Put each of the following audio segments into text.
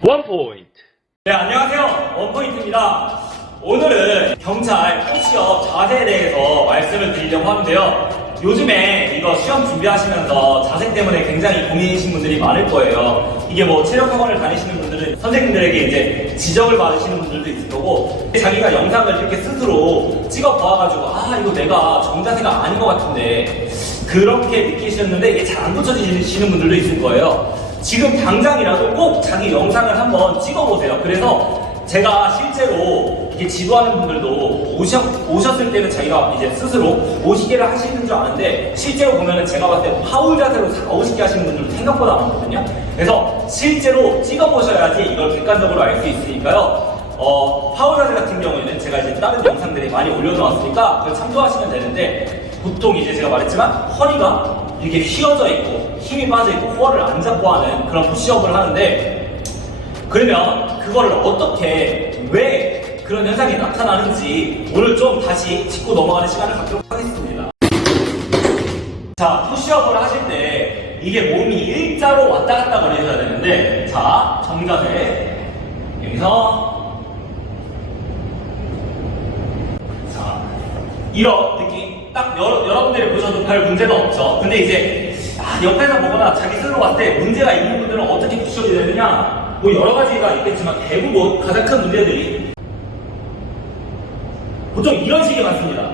원포인트. 네, 안녕하세요. 원포인트입니다. 오늘은 경찰 시험 자세에 대해서 말씀을 드리려고 하는데요. 요즘에 이거 시험 준비하시면서 자세 때문에 굉장히 고민이신 분들이 많을 거예요. 이게 뭐 체력 학원을 다니시는 분들은 선생님들에게 이제 지적을 받으시는 분들도 있을 거고 자기가 영상을 이렇게 스스로 찍어 보아가지고 아 이거 내가 정자세가 아닌 것 같은데 그렇게 느끼셨는데 이게 잘 안 고쳐지시는 분들도 있을 거예요. 지금 당장이라도 꼭 자기 영상을 한번 찍어보세요. 그래서 제가 실제로 이게 지도하는 분들도 오셨, 오셨을 때는 자기가 이제 스스로 50개를 하시는 줄 아는데 실제로 보면은 제가 봤을 때 파울 자세로 4, 50개 하시는 분들 생각보다 많거든요. 그래서 실제로 찍어보셔야지 이걸 객관적으로 알 수 있으니까요. 어, 파울 자세 같은 경우에는 제가 이제 다른 영상들이 많이 올려놓았으니까 그걸 참조하시면 되는데 보통 이제 제가 말했지만 허리가 이렇게 휘어져 있고 힘이 빠져 있고 코어를 안 잡고 하는 그런 푸시업을 하는데 그러면 그거를 어떻게 왜 그런 현상이 나타나는지 오늘 좀 다시 짚고 넘어가는 시간을 갖도록 하겠습니다. 자, 푸시업을 하실 때 이게 몸이 일자로 왔다 갔다 거리셔야 되는데 자, 정자세 여기서 자, 이런 느낌 딱 여러, 여러분들이 보셔도 별 문제가 없죠. 근데 이제 아, 옆에서 보거나 자기 스스로 봤을 때 문제가 있는 분들은 어떻게 푸시업이 되느냐 뭐 여러 가지가 있겠지만 대부분 뭐 가장 큰 문제들이 보통 이런 식이 많습니다.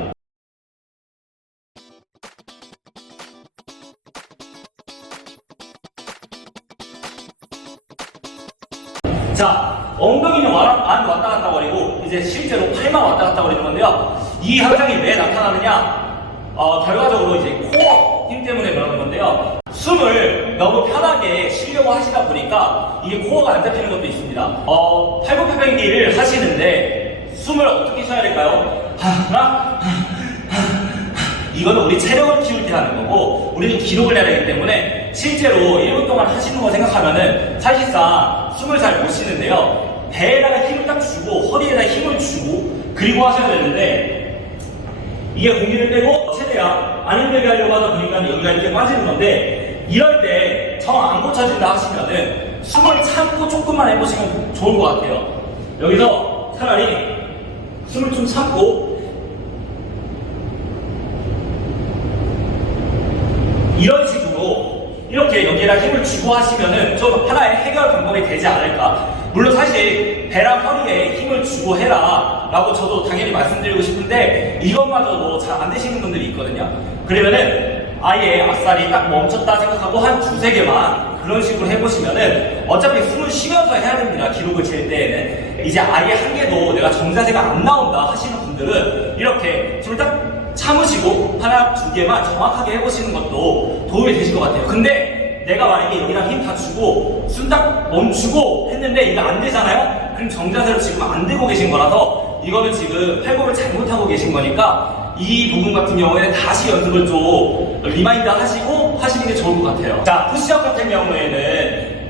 자, 엉덩이는 와- 안 왔다 갔다 거리고 이제 실제로 팔만 왔다 갔다 거리는 건데요. 이 현상이 왜 나타나느냐? 어, 결과적으로 이제 코어 힘 때문에 그러는 건데요. 숨을 너무 편하게 쉬려고 하시다 보니까 이게 코어가 안 잡히는 것도 있습니다. 어, 팔굽혀펴기를 하시는데 숨을 어떻게 쉬어야 될까요? 하나, 이거는 우리 체력을 키울 때 하는 거고 우리는 기록을 내야 되기 때문에 실제로 1분 동안 하시는 거 생각하면은 사실상 숨을 잘 못 쉬는데요 배에다가 힘을 딱 주고 허리에다 힘을 주고 그리고 하셔야 되는데 이게 공기를 빼고 최대한 안 힘들게 하려고 하다 보니까 여기가 이렇게 빠지는 건데 이럴 때 정 안 고쳐진다 하시면은 숨을 참고 조금만 해보시면 좋을 것 같아요 여기서 차라리 숨을 좀 참고 이런 식으로 이렇게 여기에다 힘을 주고 하시면은 좀 하나의 해결 방법이 되지 않을까. 물론 사실 배랑 허리에 힘을 주고 해라 라고 저도 당연히 말씀드리고 싶은데 이것마저도 잘 안 되시는 분들이 있거든요. 그러면은 아예 아싸리 딱 멈췄다 생각하고 한 두세 개만 그런 식으로 해보시면은 어차피 숨을 쉬면서 해야 됩니다. 기록을 잴 때에는. 이제 아예 한 개도 내가 정자세가 안 나온다 하시는 분들은 이렇게 숨을 딱 참으시고 하나 두 개만 정확하게 해보시는 것도 도움이 되실 것 같아요. 근데 내가 만약에 여기다 힘다 주고 숨 딱 멈추고 했는데 이거 안 되잖아요? 그럼 정자세로 지금 안 되고 계신 거라서 이거는 지금 팔굽을 잘못하고 계신 거니까 이 부분 같은 경우에는 다시 연습을 좀 리마인드 하시고 하시는 게 좋을 것 같아요. 자, 푸시업 같은 경우에는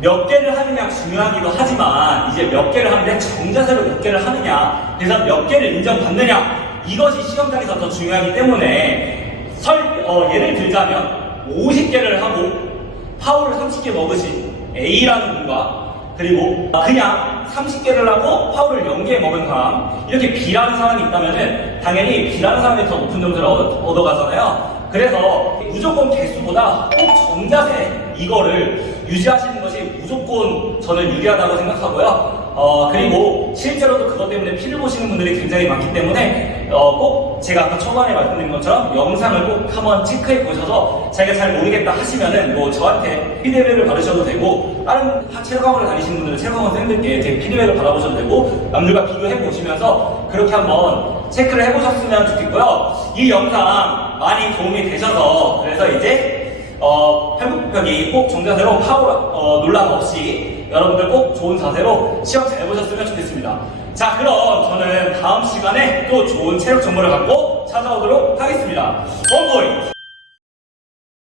몇 개를 하느냐 중요하기도 하지만 이제 몇 개를 하는데 정자세로 몇 개를 하느냐 그래서 몇 개를 인정받느냐 이것이 시험장에서 더 중요하기 때문에 설, 어, 예를 들자면 50개를 하고 파워를 30개 먹으신 A라는 분과 그리고 그냥 30개를 하고 파워를 0개 먹은 사람 이렇게 B라는 사람이 있다면은 당연히 B라는 사람이 더 높은 점수를 얻어, 얻어 가잖아요 그래서 무조건 개수보다 꼭 정자세 이거를 유지하시는 것이 무조건 저는 유리하다고 생각하고요. 어, 그리고 실제로도 그것 때문에 피를 보시는 분들이 굉장히 많기 때문에 어, 꼭 제가 아까 초반에 말씀드린 것처럼 영상을 꼭 한번 체크해 보셔서 자기가 잘 모르겠다 하시면은 뭐 저한테 피드백을 받으셔도 되고 다른 체육학원을 다니시는 분들은 체육학원 쌤들께 제 피드백을 받아보셔도 되고 남들과 비교해 보시면서 그렇게 한번 체크를 해보셨으면 좋겠고요. 이 영상 많이 도움이 되셔서 그래서 이제 어, 팔굽 혀펴기 꼭 정자세로 파워 어, 논란 없이 여러분들 꼭 좋은 자세로 시험 잘 보셨으면 좋겠습니다. 자, 그럼 저는 다음 시간에 또 좋은 체력 정보를 갖고 찾아오도록 하겠습니다. 원고이